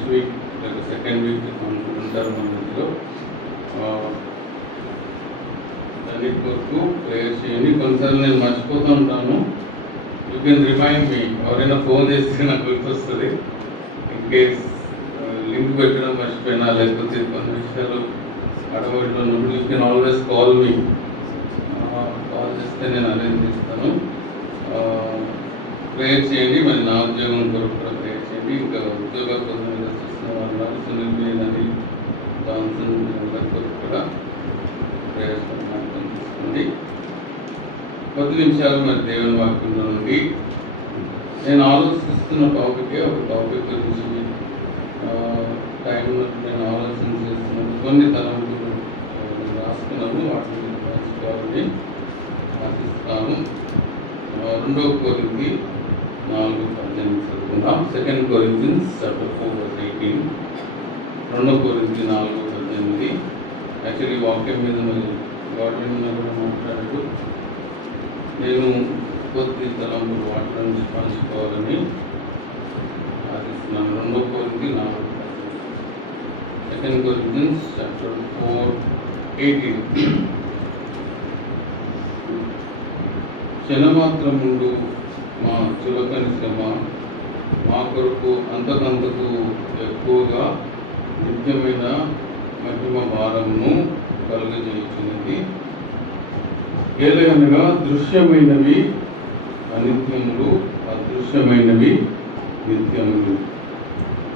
Next week లేదా second week ఉంటారు మన మధ్యలో. అన్నిటి వరకు ప్రేయర్ చేయండి. కొన్నిసార్లు నేను మర్చిపోతూ ఉంటాను. You can remind me. ఎవరైనా ఫోన్ చేస్తే నాకు గుర్తొస్తుంది. ఇన్ కేస్ లింక్ పెట్టడం మర్చిపోయినా లేకపోతే కొన్ని విషయాలు అడగబడిలో ఉన్నప్పుడు you can always call me. Call చేస్తే నేను అరేంజ్ చేస్తాను. ప్రేయర్ చేయండి. మరి నా ఉద్యోగం కొరకు కూడా ప్రేయర్ చేయండి. ఇంకా ఉద్యోగాల కోసం చూస్తున్న వాళ్ళు సునీల్ అని జాన్సన్ కొరకు కూడా ప్రేయర్ తీసుకోండి. 10 నిమిషాలు మరి దేవుని వాక్యంలో నుండి నేను ఆలోచిస్తున్న టాపిక్ గురించి టైం నేను ఆలోచన చేస్తున్నాను. కొన్ని తలంపులు రాసుకున్నాను, వాటిని పంచుకోవాలని ఆశిస్తాను. 2 కొరింథీ 4:18 చదువుకుందాం. 2 Corinthians 4:18. 2 కొరింథీ 4:18. యాక్చువల్లీ వాక్యం మీద మరి గవర్నమెంట్ కూడా మాట్లాడాడు. నేను కొద్ది తలంపులు వాటి నుంచి పంచుకోవాలని ఆశిస్తున్నాను. 2 కొరింథీ 4:18. 2 Corinthians 4:18. క్షణమాత్రం ముందు మా చులకని శ్రమ మా కొరకు అంతకంతకు ఎక్కువగా నిత్యమైన మహిమ భారమును కలుగజేయుచున్నది. ఏదైనా దృశ్యమైనవి అనిత్యములు, అదృశ్యమైనవి నిత్యములు.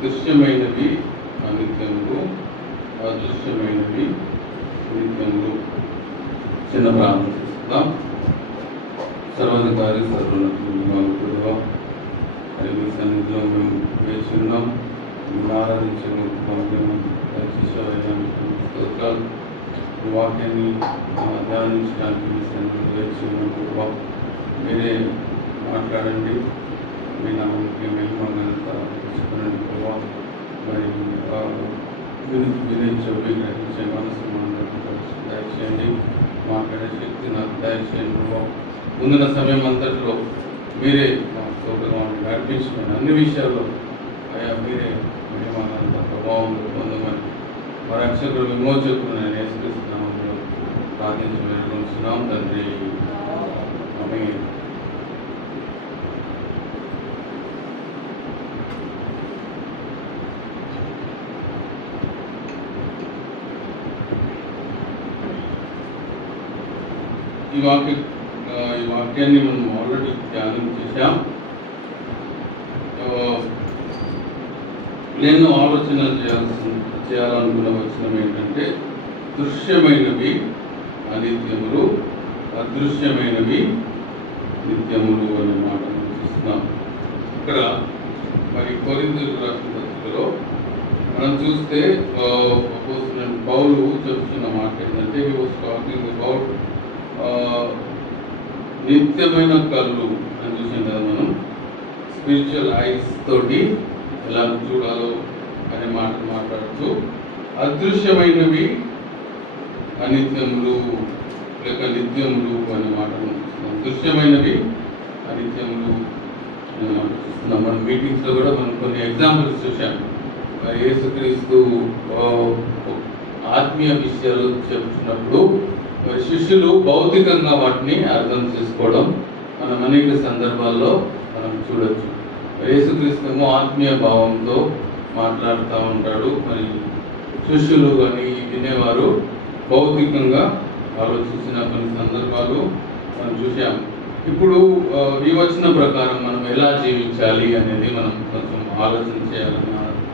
దృశ్యమైనవి అనిత్యములు, అదృశ్యమైనవి నిత్యములు. చిన్న ప్రార్థన చేస్తాం. సర్వాధికారి సర్వోన్నతుడు మీ సన్నిధిలో మేము వేచి ఉన్నాం. మేము ఆరాధించడం స్తోత్రాలు. వాక్యాన్ని ధ్యానించడానికి మీ సన్నిధిలో వేచి ఉన్నప్పుడు మీరే మాట్లాడండి. మీ నామముకి మహిమగనత తెచ్చుకునండి ప్రభావ. మరి విధించే గ్రహించే మనసు దయచేయండి. మాట్లాడే శక్తి నాకు దయచేయండి ప్రభావ. ముందున్న సమయం అంతట్లో మీరే మా స్తోత్రాన్ని నడిపించుకుని అన్ని విషయాల్లో అయా మీరే మహిమగనత ప్రభావం పొందమని మా రక్షకుడు విమోచకుడు నేను యేసుక్రీస్తున్నాము ప్రార్థించి వేడుకొంచున్నాం తండ్రి. ఆమేన్. ఈ వాక్యాన్ని మనం ఆల్రెడీ ధ్యానం చేశాం. నేను ఆలోచన చేయాలనుకున్న వచనం ఏంటంటే దృశ్యమైనవి అనిత్యములు, అదృశ్యమైనవి నిత్యములు అనే మాట చూస్తున్నాం. ఇక్కడ మరి కొరింథీయులకు రాసిన పత్రికలో మనం చూస్తే పౌలు చెప్తున్న మాట ఏంటంటే హి వాస్ టాకింగ్ అబౌట్ నిత్యమైన కళ్ళు అని చూసాం కదా మనం. స్పిరిచువల్ ఐస్ తోటి ఎలా చూడాలో అనే మాట మాట్లాడుతూ అదృశ్యమైనవి అనిత్యములు లేక నిత్యములు అనే మాట చూస్తున్నాం. దృశ్యమైనవి అనిత్యములు అనే మాట చూస్తున్నాం. మన మీటింగ్స్లో కూడా మనం కొన్ని ఎగ్జాంపుల్స్ చూసాం. యేసుక్రీస్తు ఆత్మీయ విషయాలు చెప్తున్నప్పుడు మరి శిష్యులు భౌతికంగా వాటిని అర్థం చేసుకోవడం మనం అనేక సందర్భాల్లో మనం చూడొచ్చు. యేసుక్రీస్తు ఏమో ఆత్మీయ భావంతో మాట్లాడుతూ ఉంటాడు. మరి శిష్యులు కానీ వినేవారు భౌతికంగా ఆలోచించిన కొన్ని సందర్భాలు మనం చూసాం. ఇప్పుడు ఈ వచన ప్రకారం మనం ఎలా జీవించాలి అనేది మనం కొంచెం ఆలోచన చేయాలని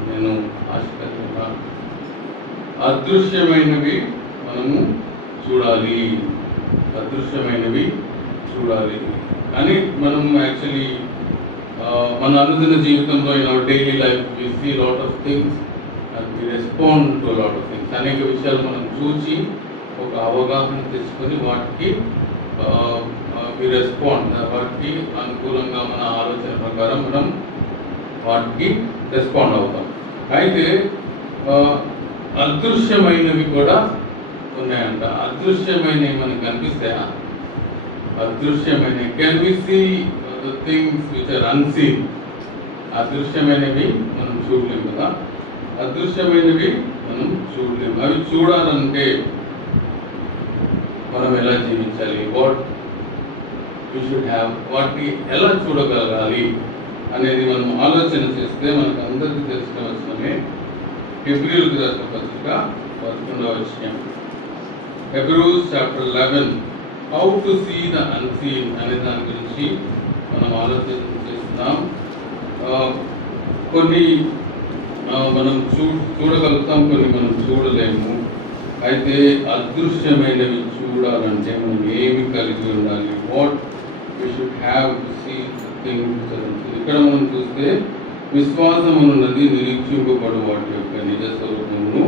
నేను ఆశిస్తున్నాను. అదృశ్యమైనవి మనము చూడాలి, అదృశ్యమైనవి చూడాలి అని మనం యాక్చువల్లీ మన అనుదిన జీవితంలో in our daily life we see lot of things and we respond to lot of things. అనేక విషయాలు మనం చూసి ఒక అవగాహన తెచ్చుకొని వాటికి వి రెస్పాండ్, వాటికి అనుకూలంగా మన ఆలోచన ప్రకారం మనం వాటికి రెస్పాండ్ అవుతాం. అయితే అదృశ్యమైనవి కూడా ఉన్నాయంట. అదృశ్యమైనవి మనకు కనిపిస్తాయా? అదృశ్యమైనవి can we see the things which are unseen. అదృశ్యమైనవి మనం చూడలేము కదా. అదృశ్యమైనవి మనం చూడలేము. అవి చూడాలంటే మనం ఎలా జీవించాలి, వాట్ వి షుడ్ హ్యావ్, వాటిని ఎలా చూడగలగాలి అనేది మనం ఆలోచన చేస్తే మనకు అందరికీ తెలిసిన వచనమే హెబ్రీయులకు రాసిన పత్రిక 11వ అధ్యాయం. Hebrews chapter 11, how to see the unseen అనే దాని గురించి మనం ఆలోచన చేస్తున్నాం. కొన్ని మనం చూడగలుగుతాం, కొన్ని మనం చూడలేము. అయితే అదృశ్యమైనవి చూడాలంటే మనం ఏమి కలిగి ఉండాలి, what we should have to see things. ఇక్కడ మనం చూస్తే విశ్వాసమున్నది నిరీక్షింపబడు వాటి యొక్క నిజ స్వరూపమును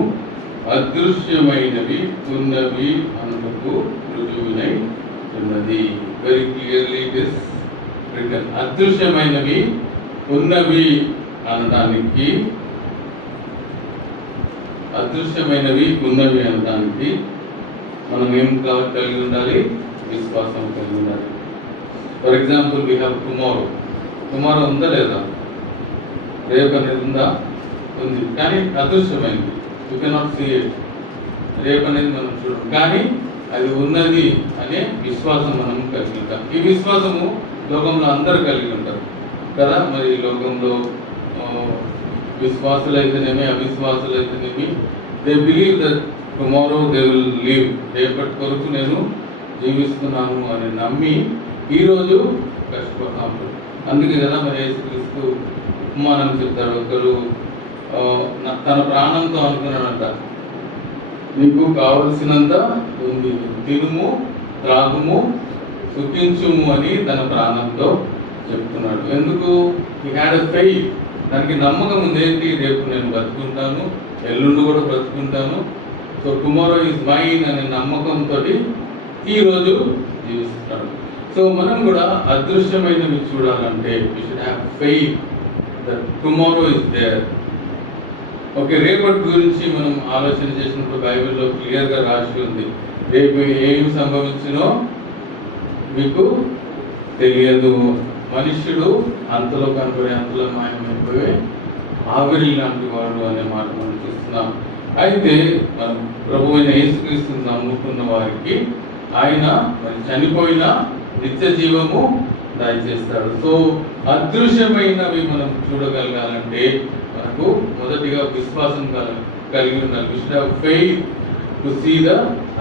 అదృశ్యమైనవి ఉన్నవి అనుటకు రుజువునై ఉన్నది. Very clearly it is written. అదృశ్యమైనవి ఉన్నవి అనడానికి, అదృశ్యమైనవి ఉన్నవి అనడానికి మనం ఏం కలిగి ఉండాలి, విశ్వాసం కలిగి ఉండాలి. For example we have tomorrow. Tomorrow ఉందా లేదా? రేపు అనేది ఉందా? ఉంది, కానీ అదృశ్యమైనది. You cannot see it. రేపు అనేది మనం చూడం, కానీ అది ఉన్నది అనే విశ్వాసం మనం కలిగి ఉంటాం. ఈ విశ్వాసము లోకంలో అందరూ కలిగి ఉంటారు కదా. మరి లోకంలో విశ్వాసులైతేనేమి అవిశ్వాసులైతేనేమి, they believe that tomorrow they will live. రేపటి కొరకు నేను జీవిస్తున్నాను అని నమ్మి ఈరోజు కష్టపడతా ఉంటారు. అందుకే కదా మరి యేసుక్రీస్తు ఉపమానం చెప్తాడు. ఒకరు తన ప్రాణంతో అనుకున్నాడంట, నీకు కావలసినంత ఉంది, తినుము త్రాగుము సుఖించుము అని తన ప్రాణంతో చెప్తున్నాడు. ఎందుకు? He had a faith. దానికి నమ్మకం ఉంది. ఏంటి? రేపు నేను బ్రతుకుంటాను, ఎల్లుండి కూడా బ్రతుకుంటాను, సో టుమారో ఈజ్ మైన్ అనే నమ్మకంతో ఈరోజు జీవిస్తాడు. సో మనం కూడా అదృశ్యమైనవి చూడాలంటే we should have faith that tomorrow is there. Okay, రేపటి గురించి మనం ఆలోచన చేసినప్పుడు బైబిల్లో క్లియర్గా రాసి ఉంది. రేపు ఏమి సంభవించినో మీకు తెలియదు. మనుష్యుడు అంతలో కనబడే అంతలో మాయమైపోయే ఆవిరి లాంటి వాడు అనే మాట మనం చూస్తున్నాం. అయితే మనం ప్రభు అయిన యేసుక్రీస్తుని నమ్ముకున్న వారికి ఆయన మరి చనిపోయిన నిత్య జీవము దయచేస్తాడు. సో అదృశ్యమైనవి మనం చూడగలగాలంటే మనకు మొదటిగా విశ్వాసం కలిగి ఉండాలి. We should have faith to see the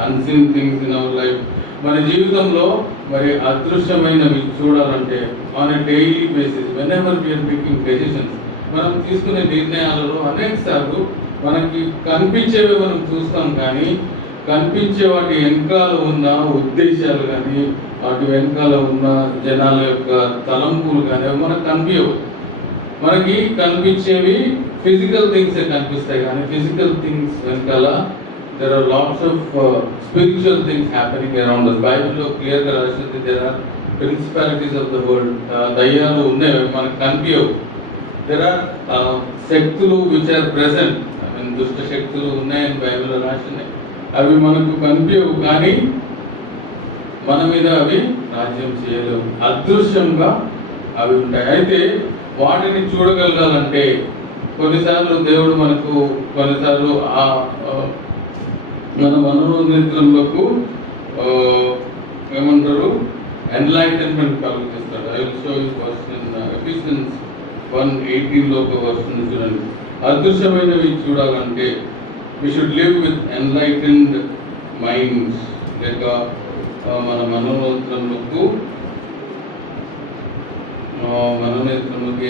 unseen things in our life. మన జీవితంలో మరి అదృశ్యమైనవి చూడాలంటే on a daily basis, whenever we're making decisions, మనం తీసుకునే నిర్ణయాలలో అనేక సార్లు మనకి కనిపించేవి మనం చూస్తాం, కానీ కనిపించే వాటి వెనకాల ఉన్న ఉద్దేశాలు కానీ వాటి వెనకాల ఉన్న జనాల యొక్క తలంపులు కానీ అవి మనకు కనిపించవు. మనకి కనిపించేవి ఫిజికల్ థింగ్సే కనిపిస్తాయి, కానీ ఫిజికల్ థింగ్స్ వెనకాల there are lots of spiritual things happening around us. బైబిల్లో క్లియర్గా రాసింది, there are principalities of the world. దయ్యాలు ఉన్నాయి, మనకు కనిపించవు. there are శక్తులు which are present, I mean దుష్ట శక్తులు ఉన్నాయని బైబిల్లో రాసింది. అవి మనకు కనిపించవు, కానీ మన మీద అవి రాజ్యం చేయలేవు. అదృశ్యంగా అవి ఉంటాయి. అయితే వాటిని చూడగలగాలంటే కొన్నిసార్లు దేవుడు మనకు కొన్నిసార్లు మన మనోనేత్రములకు ఏమంటారు ఎన్లైటన్మెంట్ కలుగజేస్తాడు. I will show you version Ephesians 1:18 ఒక వర్షన్ చూడండి. అదృశ్యమైనవి చూడాలంటే we should live with enlightened minds. లేక మన మనోనేత్రములకు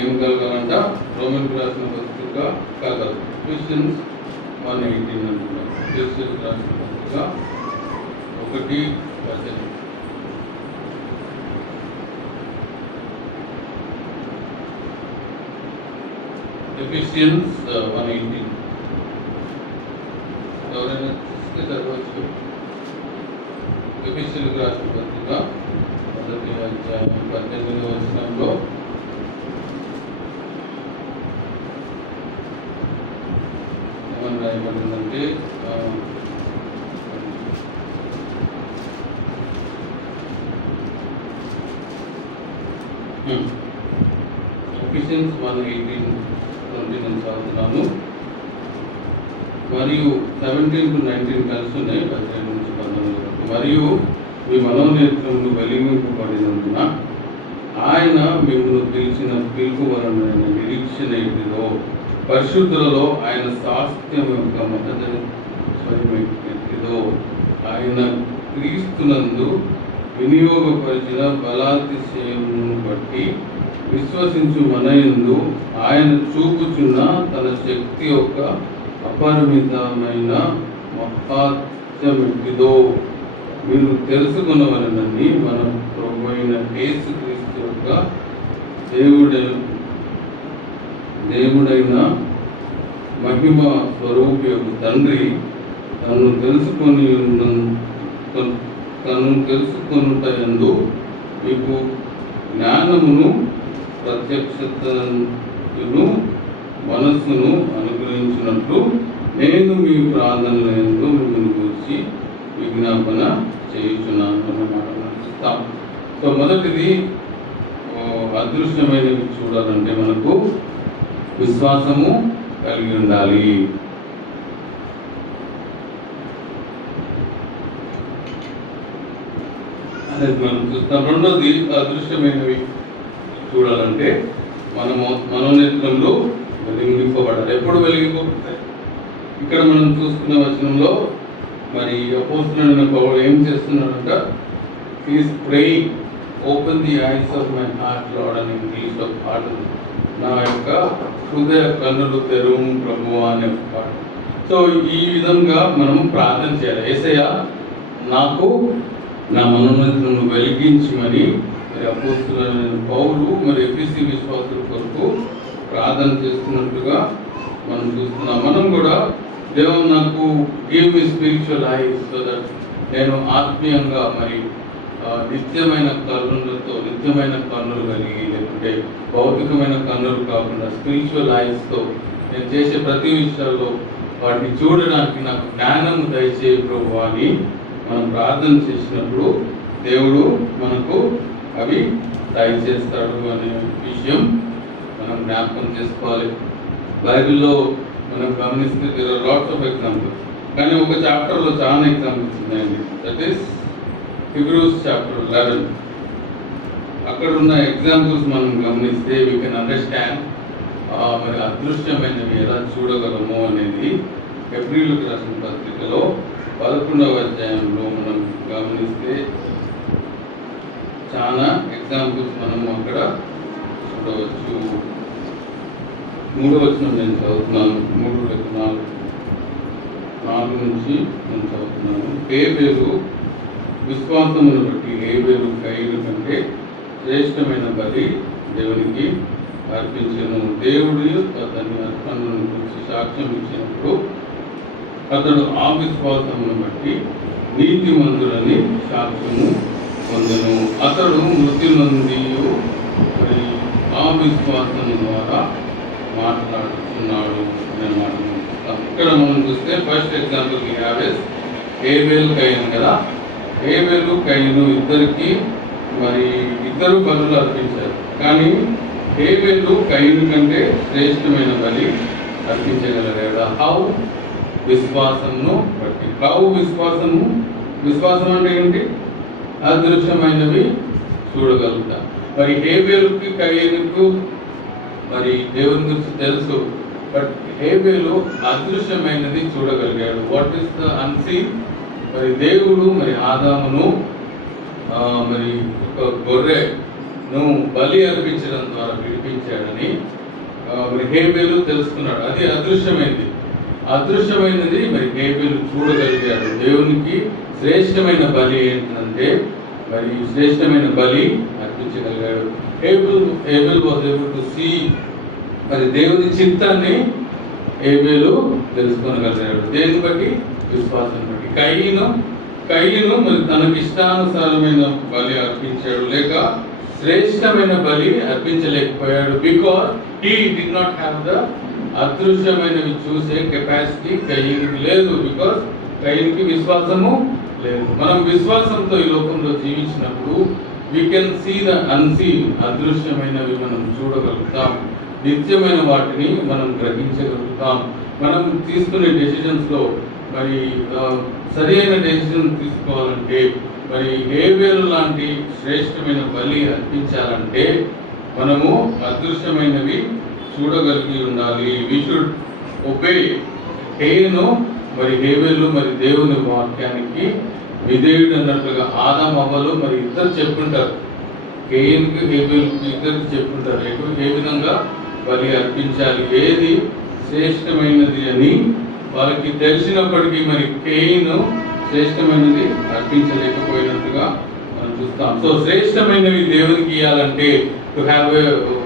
ఏం కలగాలంట? రోమన్కి రాసిన పత్రిక కలగాలి. ఎఫెసియన్స్ 1:18 అంటున్నారు. ఎఫెసియన్స్ రాసిన పత్రిక 1:18. ఎఫెసియన్స్ 1:18 ఎవరైనా చూస్తే చదవచ్చు. ఎఫెసియన్లకు రాసిన పత్రిక 1:18 వచనంలో ఏమని రాయబడిందంటే, ఎఫెసియన్స్ 1:18 నేను చదువుతున్నాను. మరియు 17-19 కలిసి ఉన్నాయి, 18 నుంచి 19 వరకు. మరియు మీ మనోనేత్రములు వెలిగింపబడినందున ఆయన మిమ్మల్ని పిలిచిన పిలుపు వలన నిరీక్షణ ఎట్టిదో, పరిశుద్ధులలో ఆయన స్వాస్థ్యం యొక్క మహోన్నతమైనదో, ఆయన క్రీస్తునందు వినియోగపరిచిన బలాతిశయమును బట్టి విశ్వసించు మనయందు ఆయన చూపుచున్న తన శక్తి యొక్క అపరిమితమైన మహాత్మ్యమిటిదో మీరు తెలుసుకున్నవలనని మన ప్రభువైన యేసుక్రీస్తు యొక్క దేవుడైన మహిమ స్వరూపము తండ్రి తను తెలుసుకొనుటయందు మీకు జ్ఞానమును ప్రత్యక్షతను మనస్సును అనుగ్రహించినట్లు నేను మీ ప్రార్థనలందు మిమ్మల్ని గురించి విజ్ఞాపన చేయుచున్నాను అన్నమాట మనం చూస్తాం. సో మొదటిది అదృశ్యమైనవి చూడాలంటే మనకు విశ్వాసము కలిగి ఉండాలి. అనేది మనం చూస్తాం. రెండోది అదృశ్యమైనవి చూడాలంటే మనము మనోనేత్రంలో వెలిగింపబడాలి. ఎప్పుడు వెలిగింపబడతాయి? ఇక్కడ మనం చూస్తున్న వచనంలో మరి అపోస్తలుడైన పౌలు ఏం చేస్తున్నాడంట? He's praying, open the eyes of my heart Lord అని ఇంగ్లీష్ లో పాట, నా యొక్క హృదయ కన్నులు తెరువు ప్రభువా అనే పాట. సో ఈ విధంగా మనం ప్రార్థన చేయాలి. యేసయ్య నాకు నా మనోనేత్రమును వెలిగించమని మరి అపోస్తలుడైన పౌలు మరి ఎఫెసీ విశ్వాసుల కొరకు ప్రార్థన చేస్తున్నట్టుగా మనం చూస్తున్నాం. మనం కూడా దేవుడు నాకు give me spiritual ice so that నేను ఆత్మీయంగా మరి నిత్యమైన కన్నులతో, నిత్యమైన కన్నులు కలిగి, లేకుంటే భౌతికమైన కన్నులు కాకుండా స్పిరిచువల్ ఐస్తో నేను చేసే ప్రతి విషయాల్లో వాటిని చూడడానికి నాకు జ్ఞానం దయచేయ ప్రభు అని మనం ప్రార్థన చేసినప్పుడు దేవుడు మనకు అవి దయచేస్తాడు అనే విషయం మనం జ్ఞాపకం చేసుకోవాలి. బైబిల్లో మనం గమనిస్తే there are lots of examples, కానీ ఒక చాప్టర్లో చాలా ఎగ్జాంపుల్స్ ఉన్నాయండి. That is Hebrews chapter 11. అక్కడ ఉన్న ఎగ్జాంపుల్స్ మనం గమనిస్తే వీ కెన్ అండర్స్టాండ్ మరి అదృశ్యమైనవి ఎలా చూడగలము అనేది. హెబ్రీయులకు రాసిన పత్రికలో 11వ అధ్యాయంలో మనం గమనిస్తే చాలా ఎగ్జాంపుల్స్ మనం అక్కడ చూడవచ్చు. 3వ వచనం నేను చదువుతున్నాను, 3-4 నుంచి నేను చదువుతున్నాను. హేబెలు విశ్వాసమును బట్టి హేబెలు కయీను కంటే శ్రేష్టమైన బలి దేవునికి అర్పించెను. దేవుడు అతని అర్పణను గురించి సాక్ష్యం ఇచ్చినప్పుడు అతడు ఆ విశ్వాసమును బట్టి నీతిమంతులని సాక్ష్యము పొందెను. అతడు మృతి నుండి మరి ఆ విశ్వాసము ద్వారా మాట్లాడుతున్నాడు అనే మాట. ఇక్కడ మనం చూస్తే ఫస్ట్ ఎగ్జాంపుల్ కి హ్యావ్ హేబెల్ కయీను కదా. హేబెలు కయీను ఇద్దరు బలులు అర్పించారు, కానీ హేబెలు కయీను కంటే శ్రేష్టమైన బలి అర్పించగలిగాడు. హౌ? విశ్వాసమును బట్టి. హౌ? విశ్వాసం అంటే ఏంటి? అదృశ్యమైనవి చూడగలుగుతా. మరి హేబెలుకి కయీనుకు మరి దేవుని గురించి తెలుసు, బట్ హేబెలు అదృశ్యమైనది చూడగలిగాడు. What is the unseen? మరి దేవుడు మరి ఆదామును మరి ఒక గొర్రెను బలి అర్పించడం ద్వారా విడిపించాడని మరి హేబెలు తెలుసుకున్నాడు. అది అదృశ్యమైనది మరి హేబెలు చూడగలిగాడు. దేవునికి శ్రేష్టమైన బలి ఏంటంటే మరి శ్రేష్టమైన బలి అర్పించగలిగాడు. హేబెల్ వాజ్ ఏబుల్ టు సీ మరి దేవుని చిత్తాన్ని హేబెలు తెలుసుకోగలిగాడు. దేన్ని బట్టి? విశ్వాసం బట్టి. కయీను మరి తనకి ఇష్టానుసారమైన బలి అర్పించాడు, లేక శ్రేష్టమైన బలి అర్పించలేకపోయాడు. Because he did not have the అదృశ్యమైనవి చూసే కెపాసిటీ కయీనుకి లేదు. బికాజ్ కయీనుకి విశ్వాసము లేదు. మనం విశ్వాసంతో ఈ లోకంలో జీవించినప్పుడు we can see the unseen. అదృశ్యమైనవి మనం చూడగలుగుతాం, నిత్యమైన వాటిని మనం గ్రహించగలుగుతాం. మనం తీసుకునే డెసిషన్స్లో మరి సరైన డెసిషన్ తీసుకోవాలంటే మరి హేబేలు లాంటి శ్రేష్టమైన బలి అర్పించాలంటే మనము అదృశ్యమైనవి చూడగలిగి ఉండాలి. We should obey. కేయను మరి హేబేలు మరి దేవుని వాక్యానికి విధేయుడు అన్నట్లుగా ఆదాము అవ్వలు మరి ఇద్దరు చెప్పుంటారు. కేయన్కి హేబేలుకి ఇద్దరు చెప్పుంటారు ఏ విధంగా బలి అర్పించాలి, ఏది శ్రేష్టమైనది అని వాళ్ళకి తెలిసినప్పటికీ మరి కేయిను శ్రేష్టమైనది అర్పించలేకపోయినట్టుగా మనం చూస్తాం. సో శ్రేష్టమైనవి దేవునికి ఇవ్వాలంటే to have a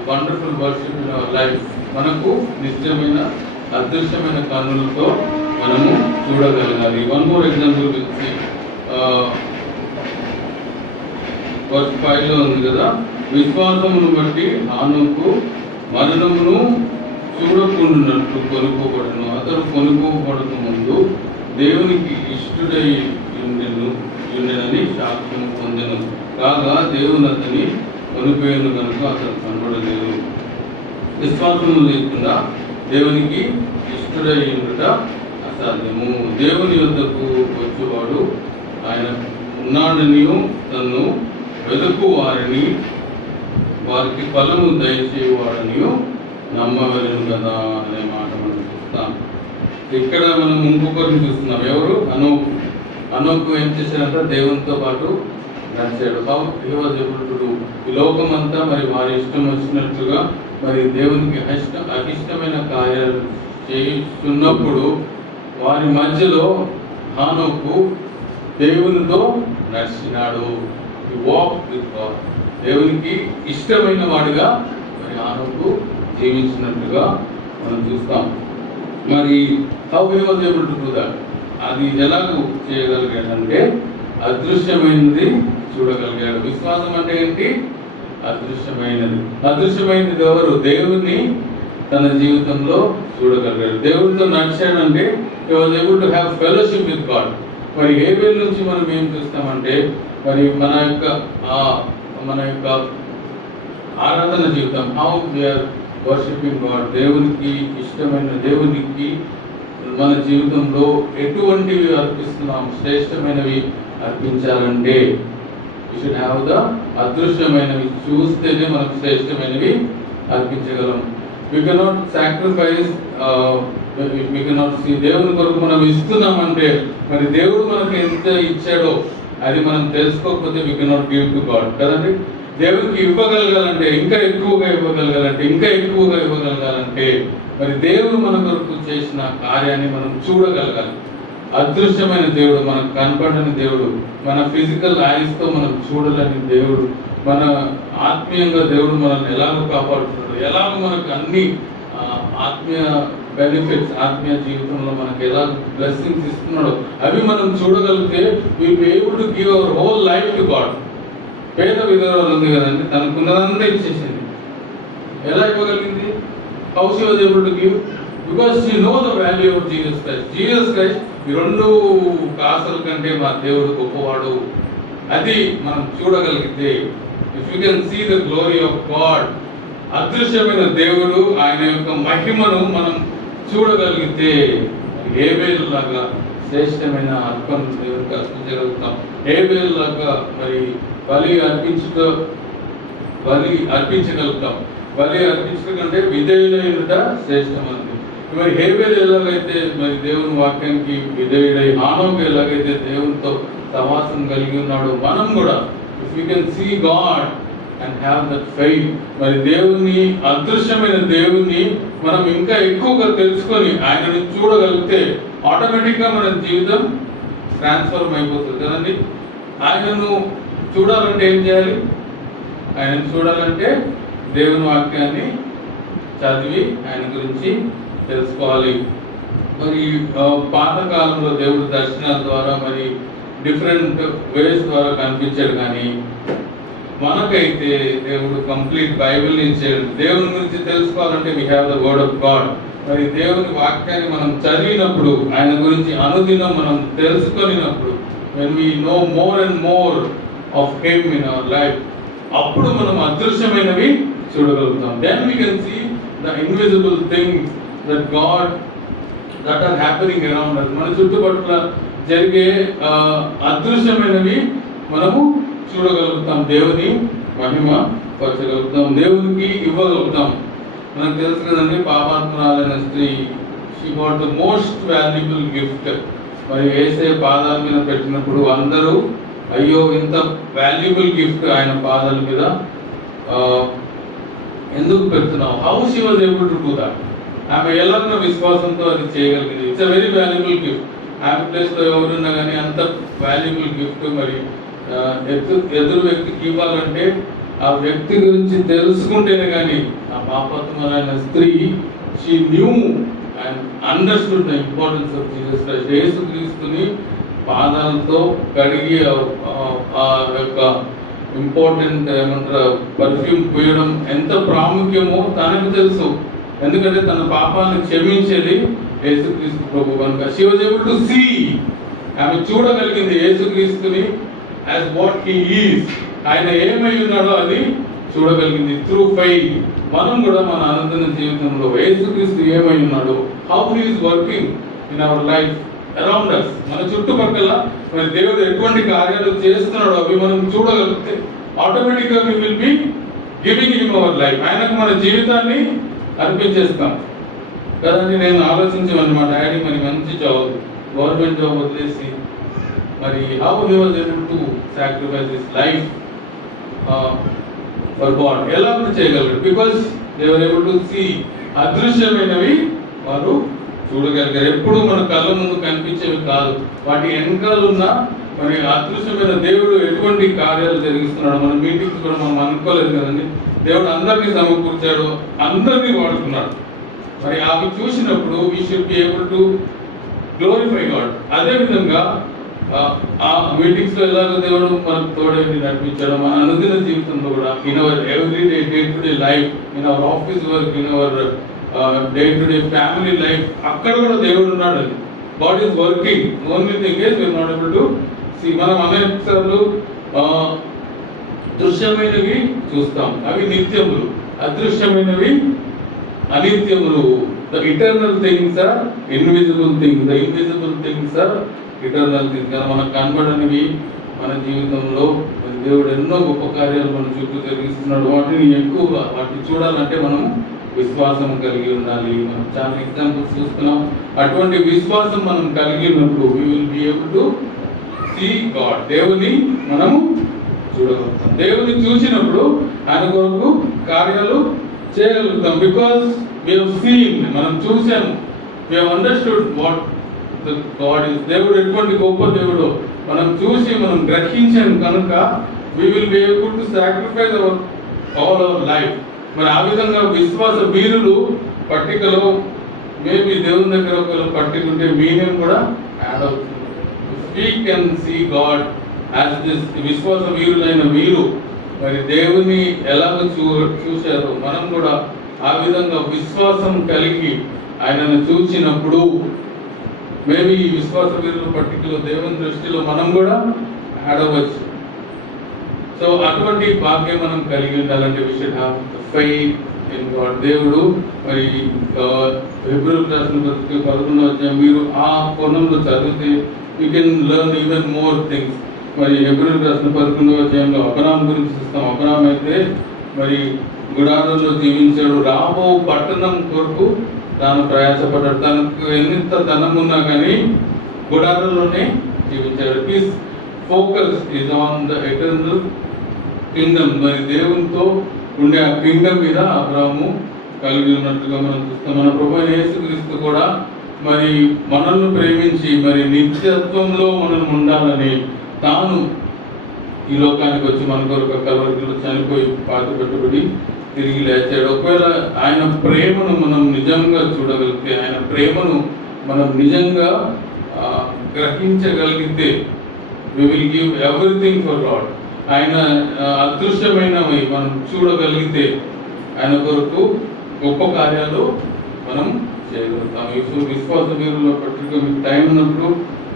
wonderful worship in our life మనకు నిత్యమైన అదృశ్యమైన కన్నులతో మనము చూడగలగాలి. వన్ మోర్ ఎగ్జాంపుల్ వచ్చి వర్ష 5లో ఉంది కదా, విశ్వాసమును బట్టి హానోకు మరణమును చూడకుండానట్లు కొనుక్కోబడను. అతడు కొనుక్కోబడక ముందు దేవునికి ఇష్టడై ఉండెనని సాక్ష్యం పొందెను. కాగా దేవుని అతని కొనిపోయాను కనుక అతను కనబడలేదు. విశ్వాసము లేకుండా దేవునికి ఇష్టడై ఉండుట అసాధ్యము. దేవుని యొద్దకు వచ్చేవాడు ఆయన ఉన్నాడని తన్ను వెతుకు వారికి ఫలము దయచేవాడని నమ్మవలను కదా అనే మాట మనం చూస్తాం. ఇక్కడ మనం ఇంకొకరిని చూస్తున్నాం. ఎవరు? అనోకు ఏం చేశారంటే దేవునితో పాటు నడిచాడు. How he was able to do. ఈ లోకమంతా మరి వారి ఇష్టం వచ్చినట్లుగా మరి దేవునికి అహిష్టమైన కార్యాలు చేస్తున్నప్పుడు వారి మధ్యలో హానోకు దేవునితో నడిచినాడు. ఈ వాక్ విత్ గాడ్. దేవునికి ఇష్టమైన వాడిగా మరి హానోకు జీవించినట్టుగా మనం చూస్తాం. మరి how he was able to do that. అది ఎలాగూ చేయగలిగాడంటే అదృశ్యమైనది చూడగలిగాడు. విశ్వాసం అంటే ఏంటి? అదృశ్యమైనది. అదృశ్యమైనది ఎవరు? దేవుని తన జీవితంలో చూడగలిగాడు. దేవుడితో నడిచాడంటే he was able to have fellowship with God. మరి హేబేల్ నుంచి మనం ఏం చూస్తామంటే మరి మన యొక్క ఆరాధన జీవితం, హౌ వీఆర్ వర్షిపింగ్ గాడ్. దేవునికి ఇష్టమైన దేవునికి మన జీవితంలో ఎటువంటివి అర్పిస్తున్నాం? శ్రేష్టమైనవి అర్పించాలంటే వి షుడ్ హ్యావ్ ద అదృశ్యమైనవి చూస్తేనే మనం శ్రేష్టమైనవి అర్పించగలం. We cannot sacrifice, we cannot see. దేవుని కొరకు మనం ఇస్తున్నామంటే మరి దేవుడు మనకు ఎంత ఇచ్చాడో అది మనం తెలుసుకోకపోతే we cannot give to God కదండి. దేవునికి ఇవ్వగలగాలంటే ఇంకా ఎక్కువగా ఇవ్వగలగాలంటే మరి దేవుడు మన కొరకు చేసిన కార్యాన్ని మనం చూడగలగాలి. అదృశ్యమైన దేవుడు, మనకు కనపడని దేవుడు, మన ఫిజికల్ ఐస్తో మనం చూడలేని దేవుడు, మన ఆత్మీయంగా దేవుడు మనల్ని ఎలాగో కాపాడుతున్నాడు, ఎలాగో మనకు అన్ని ఆత్మీయ బెనిఫిట్స్, ఆత్మీయ జీవితంలో మనకు ఎలా బ్లెస్సింగ్స్ ఇస్తున్నాడో అవి మనం చూడగలిగితే we be able to give our whole life to God. పేద విధవరాలు ఉంది కదండి, తనకున్నదంతా ఇచ్చేసింది. ఎలా ఇవ్వగలిగింది? How she was able to give? Because she know the value of Jesus Christ. Jesus Christ ఈ 2 కాసుల కంటే మా దేవుడు గొప్పవాడు. అది మనం చూడగలిగితే, if you can see the glory of God, అదృశ్యమైన దేవుడు ఆయన యొక్క మహిమను మనం చూడగలిగితే హేబేలు లాగా శ్రేష్టమైన అర్పణ దేవునికి అర్పించగలుగుతాం. హేబేలు లాగా మరి బలి అర్పించగలుగుతాం. బలి అర్పించడం కంటే విధేయుడైనట శ్రేష్టమైనది. మరి హేబేలు ఎలాగైతే మరి దేవుని వాక్యానికి విధేయుడై, హానోకు ఎలాగైతే దేవునితో సవాసం కలిగి ఉన్నాడో మనం కూడా if you can see God and have that faith, మరి దేవుని అదృశ్యమైన దేవుణ్ణి మనం ఇంకా ఎక్కువగా తెలుసుకొని ఆయనని చూడగలిగితే ఆటోమేటిక్గా మన జీవితం ట్రాన్స్ఫర్మ్ అయిపోతుంది కదండి. ఆయనను చూడాలంటే ఏం చేయాలి? ఆయనను చూడాలంటే దేవుని వాక్యాన్ని చదివి ఆయన గురించి తెలుసుకోవాలి. మరి పాతకాలంలో దేవుడు దర్శనాల ద్వారా మరి డిఫరెంట్ వేస్ ద్వారా కనిపించాడు, కానీ మనకైతే దేవుడు కంప్లీట్ బైబిల్ ఇచ్చాడు. దేవుని గురించి తెలుసుకోవాలంటే we have the word of God. మరి దేవుని వాక్యాన్ని మనం చదివినప్పుడు, ఆయన గురించి అనుదినం మనం తెలుసుకొనినప్పుడు, when we know more and more of him in our life, అప్పుడు మనం అదృశ్యమైనవి చూడగలుగుతాం. Then we can see the invisible things that God that are happening around us. మన చుట్టుపక్కల జరిగే అదృశ్యమైనవి మనము చూడగలుగుతాం, దేవుని మహిమ పరచగలుగుతాం, దేవునికి ఇవ్వగలుగుతాం. మనకు తెలుసు కదండి, పాపాత్మురాలైన స్త్రీ, she got the most valuable gift. మరి యేసే పాదాల మీద పెట్టినప్పుడు అందరూ అయ్యో ఇంత వాల్యుబుల్ గిఫ్ట్ ఆయన పాదాల మీద ఎందుకు పెడుతున్నావు? How she was able to do that? ఆమె ఎలాగో విశ్వాసంతో అది చేయగలిగింది. It's a very valuable gift. ఆమె ప్లేస్లో ఎవరున్నా కానీ అంత వాల్యుబుల్ గిఫ్ట్ మరి ఎదురు వ్యక్తికి ఇవ్వాలంటే ఆ వ్యక్తి గురించి తెలుసుకుంటేనే కానీ, ఆ పాపాత్ములైన స్త్రీ she knew and understood the importance of Jesus Christ. యేసుక్రీస్తుని పాదాలతో కడిగి ఆ యొక్క ఇంపార్టెంట్ ఏమంటారు పర్ఫ్యూమ్ పూయడం ఎంత ప్రాముఖ్యమో తనకు తెలుసు. ఎందుకంటే తన పాపాలను క్షమించేది యేసుక్రీస్తు ప్రభు కనుక she was able to see. ఆమె చూడగలిగింది యేసుక్రీస్తుని యాజ్ వాట్ హీ ఈజ్, ఆయన ఏమై ఉన్నాడో అది చూడగలిగింది త్రూ ఫెయిత్. మనం కూడా మన అనుదిన జీవితంలో యేసుక్రీస్తు ఏమై ఉన్నాడో, how he is working in our life around us, మన చుట్టుపక్కల మరి దేవుడు ఎటువంటి కార్యాలు చేస్తున్నాడో అవి మనం చూడగలిగితే ఆటోమేటిక్గా we will be giving him our life. ఆయనకు మన జీవితాన్ని అర్పించేస్తాం కదండి. నేను ఆలోచించాను, మా డాడీ మరి మంచి జాబ్, గవర్నమెంట్ జాబ్ వదిలేసి మరి how he was able to sacrifice his life for God. ఎలా చేయగలరు? Because they were able to see. అదృశ్యమైనవి వారు చూడగలిగారు. ఎప్పుడు మన కళ్ళ ముందు కనిపించేవి కాదు, వాటి వెనకాల ఉన్న మరి అదృశ్యమైన దేవుడు ఎటువంటి కార్యాలు జరిగిస్తున్నాడు. మన మీటింగ్స్ కూడా మనం అనుకోలేదు కదండి. దేవుడు అందరినీ సమకూర్చాడు, అందరినీ వాడుకున్నాడు. మరి అవి చూసినప్పుడు we should be able to glorify God. అదేవిధంగా ఆ మీటింగ్స్ లో ఎలాగో దేవుడు మనకు తోడేది నడిపించాడు, మన అనుదిన జీవితంలో కూడా in our every day to day life, in our office work, in our day to day family life, అక్కడ కూడా దేవుడు ఉన్నాడు. God is working. Only thing is we are not able to see. మనం అనేక సార్లు దృశ్యమైనవి చూస్తాం, అవి నిత్యములు. అదృశ్యమైనవి అనిత్యములు. The eternal things are invisible things, the invisible things are eternal things. కదా మనకు కనబడనివి మన జీవితంలో దేవుడు ఎన్నో గొప్ప కార్యాలు మన చుట్టూ జరిగిస్తున్నాడు. వాటిని ఎక్కువగా వాటిని చూడాలంటే మనం విశ్వాసం కలిగి ఉండాలి. మనం చాలా ఎగ్జాంపుల్స్ చూస్తున్నాం. అటువంటి విశ్వాసం మనం కలిగి ఉన్నప్పుడు we will be able to see God. దేవుని మనము చూడగలుగుతాం. దేవుని చూసినప్పుడు ఆయన కొరకు కార్యాలు చేయగలుగుతాం. బికాస్ we have seen, మనం చూసాము, we have understood what the God is. దేవుడు ఎటువంటి గొప్ప దేవుడు మనం చూసి మనం గ్రహించాం కనుక we will be able to sacrifice all our life. మరి ఆ విధంగా విశ్వాస వీరులు పట్టికలో మేబీ దేవుని దగ్గర ఒకవేళ పట్టిక ఉంటే మీనేం కూడా యాడ్ అవుతుంది. We can see God as this. విశ్వాస వీరులైన వీరు మరి దేవుని ఎలాగ చూశారో మనం కూడా ఆ విధంగా విశ్వాసం కలిగి ఆయనను చూసినప్పుడు మేబీ ఈ విశ్వాస వీరుల పట్టికలో దేవుని దృష్టిలో మనం కూడా యాడ్ అవ్వచ్చు. సో అటువంటి భాగ్యం మనం కలిగి ఉండాలంటే we should have faith in God. దేవుడు మరి హెబ్రీయులకు రాసిన పత్రిక 11వ అధ్యాయం మీరు ఆ కోణంలో చదివితే you can learn even more things. మరి హెబ్రీయులకు రాసిన 11వ అధ్యాయంలో అబ్రహాం గురించి చూస్తాం. అబ్రహాం అయితే మరి గుడారంలో జీవించాడు, రాబో పట్టణం కొరకు తాను ప్రయాసపడ్డాడు. తనకు ఎంత ధనం ఉన్నా కానీ గుడారంలోనే జీవించాడు. His focus is on the eternal Kingdom. మరి దేవునితో ఉండే ఆ కింగ్డమ్ మీద అబ్రాహాము కలిగి ఉన్నట్టుగా మనం చూస్తాం. మన ప్రభువైన యేసుక్రీస్తు కూడా మరి మనల్ని ప్రేమించి మరి నిత్యత్వంలో మనం ఉండాలని తాను ఈ లోకానికి వచ్చి మన కొరకు కల్వరిలో చనిపోయి పాతి పెట్టబడి తిరిగి లేచాడు. ఒకవేళ ఆయన ప్రేమను మనం నిజంగా చూడగలిగితే, ఆయన ప్రేమను మనం నిజంగా గ్రహించగలిగితే we will give everything for God. ఆయన అదృశ్యమైనవి మనం చూడగలిగితే ఆయన కొరకు గొప్ప కార్యాలు మనం చేయగలుగుతాం. ఇప్పుడు విశ్వాస వీరుల పత్రిక మీకు టైం ఉన్నప్పుడు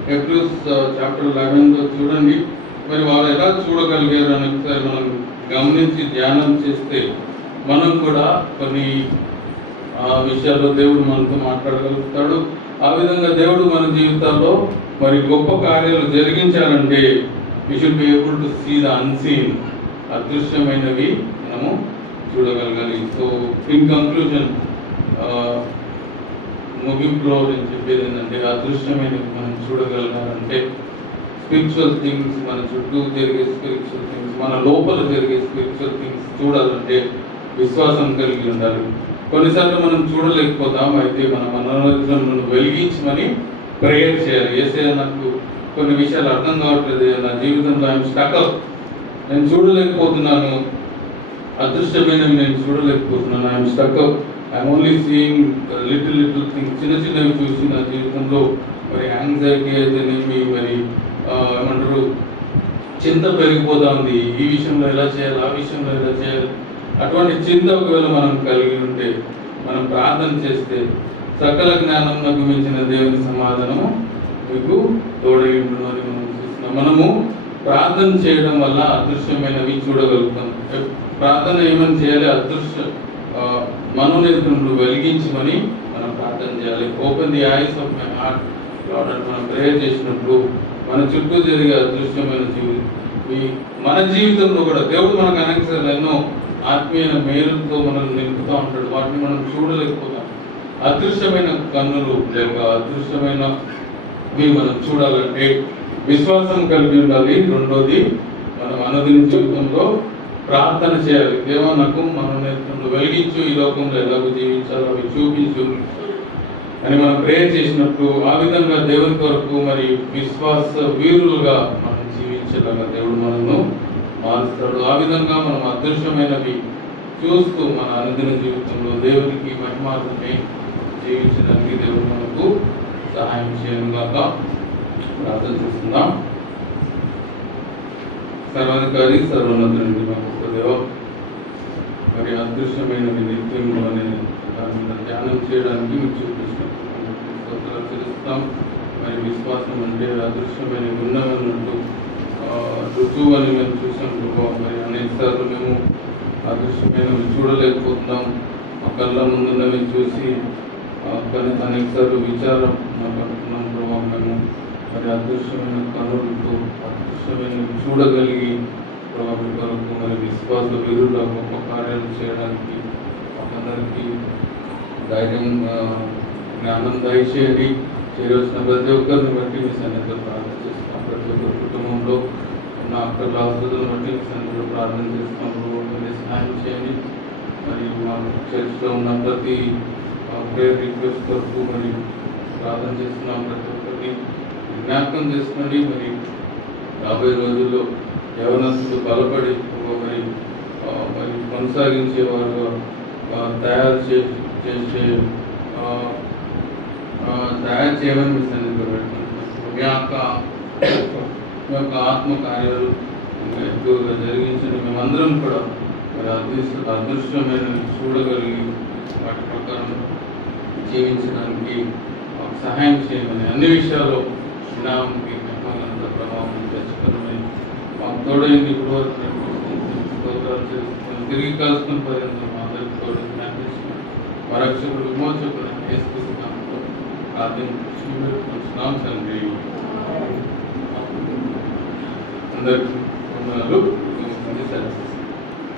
హెబ్రీస్ చాప్టర్ 11లో చూడండి. మరి వారు ఎలా చూడగలిగారు అని ఒకసారి మనం గమనించి ధ్యానం చేస్తే మనం కూడా కొన్ని ఆ విషయాల్లో దేవుడు మనతో మాట్లాడగలుగుతాడు. ఆ విధంగా దేవుడు మన జీవితాల్లో మరి గొప్ప కార్యాలు జరిగించాలంటే we should be able to see the unseen, అదృశ్యమైనవి మనము చూడగలగాలి. సో ఇన్ కంక్లూజన్, ముగింపులో నేను చెప్పేది ఏంటంటే, అదృశ్యమైనవి మనం చూడగలగాలంటే స్పిరిచువల్ థింగ్స్, మన చుట్టూ జరిగే స్పిరిచువల్ థింగ్స్, మన లోపల జరిగే స్పిరిచువల్ థింగ్స్ చూడాలంటే విశ్వాసం కలిగి ఉండాలి. కొన్నిసార్లు మనం చూడలేకపోతాం, అయితే మన మనోరంజనను వెలిగించమని ప్రేయర్ చేయాలి. యేసయ్య, నాకు కొన్ని విషయాలు అర్థం కావట్లేదు, నా జీవితంలో ఐఎమ్ స్టక్అప్, నేను చూడలేకపోతున్నాను, అదృశ్యమైనవి నేను చూడలేకపోతున్నాను, I'm stuck up, I'm only seeing little things, చిన్న చిన్నవి చూసి నా జీవితంలో మరి యాంగ్జైటీ అయితేనేమి, మరి ఏమంటారు, చింత పెరిగిపోతా ఉంది, ఈ విషయంలో ఎలా చేయాలి, ఆ విషయంలో ఎలా చేయాలి. అటువంటి చింత ఒకవేళ మనం కలిగి ఉంటే, మనం ప్రార్థన చేస్తే సకల జ్ఞానం నాకు మించిన దేవుని సమాధానము మీకు తోడై ఉండును అని మనం చూస్తున్నాం. మనము ప్రార్థన చేయడం వల్ల అదృశ్యమైనవి చూడగలుగుతాం. ప్రార్థన ఏమని చేయాలి? మనోనేత్రములు వెలిగించమని మనం ప్రార్థన చేయాలి. Open the eyes of my heart Lord అని మనం ప్రేయర్ చేసినప్పుడు మన చుట్టూ జరిగే అదృశ్యమైన మన జీవితంలో కూడా దేవుడు మనకు అనేక ఎన్నో ఆత్మీయ మేలుతో మనల్ని నింపుతూ ఉంటాడు. వాటిని మనం చూడలేకపోతాం. అదృశ్యమైన కన్నులు లేక అదృశ్యమైనవి మనం చూడాలంటే విశ్వాసం కలిగి ఉండాలి. రెండోది, మనం అనుదిన జీవితంలో ప్రార్థన చేయాలి. దేవా, నాకు మనోనేత్రములు వెలిగించు, ఈ లోకంలో ఎలాగో జీవించాలో అవి చూపించు అని మనం ప్రేయర్ చేసినప్పుడు ఆ విధంగా దేవుని కొరకు మరి విశ్వాస వీరులుగా మనం జీవించేలాగా దేవుడు మనల్ని మారుస్తాడు. ఆ విధంగా మనం అదృశ్యమైనవి చూస్తూ మన అనుదిన జీవితంలో దేవునికి మహిమార్థమై జీవించడానికి దేవుడు మనకు సహాయం చేయనుగాక. ప్రార్థన చేస్తున్నాం. సర్వాధికారి సర్వోన్నతుని మాకు దేవ, మరి అదృశ్యమైనవి నిత్యంలో అనే దాని మీద ధ్యానం చేయడానికి మీకు చూపిస్తున్నాం, తెలుస్తాం. మరి విశ్వాసం అంటే అదృశ్యమైనవి ఉన్నవన్నట్టు రుజువు అని మేము చూసాం. మరి అనేక సార్లు మేము అదృశ్యమైనవి చూడలేకపోతున్నాం. మా కళ్ళ ముందున్నవి చూసి కానీ అనేక సార్లు విచారం పడుతున్నాం ప్రభావం. మేము మరి అదృశ్యమైన కనులతో అదృశ్యమైనవి చూడగలిగి ప్రభావం కొరకు మరి విశ్వాస వీరుల గొప్ప కార్యాలు చేయడానికి అందరికీ ధైర్యం, జ్ఞానం దయచేయండి. చేయవలసిన ప్రతి ఒక్కరిని బట్టి మీ సన్నిధిలో ప్రార్థన చేస్తాం. ప్రతి ఒక్కరి కుటుంబంలో ఉన్న అక్కర్ల ఆస్తులను బట్టి మీ సన్నిధిలో ప్రార్థన చేస్తాం. మీరు సహాయం చేయండి. మరి మా చర్చ్లో ఉన్న ప్రతి ప్రేయర్ రిక్వెస్ట్ వరకు మరి ప్రార్థన చేస్తున్నాం. ప్రతి ఒక్కరిని జ్ఞాపకం చేసుకోండి. మరి రాబోయే రోజుల్లో యవనస్తులు బలపడి మరి మరి కొనసాగించేవారు తయారు చేయమని మీ సన్నిధిలో పెట్టుకుంటున్నాం. మీ యొక్క ఆత్మ కార్యాలు ఎక్కువగా జరిగించండి. మేమందరం కూడా మరి అదృశ్యమైనవి చూడగలిగి వాటి ప్రకారం జీవించడానికి మాకు సహాయం చేయమని, అన్ని విషయాల్లో నామకి మహిమలంత ప్రభావం తెచ్చుకోమని మాకు తోడైంది. ఇప్పుడు వరకు స్తోత్రాలు చేసుకుని తిరిగి కలుసుకుని పర్యంతం మా అందరికి తోడు జ్ఞాపించుకుని మా రక్షకుడు విమోచకుడు యేసుక్రీస్తునామములో ప్రార్థించుకుంటున్నాం తండ్రి. అందరికీ వందనాలు.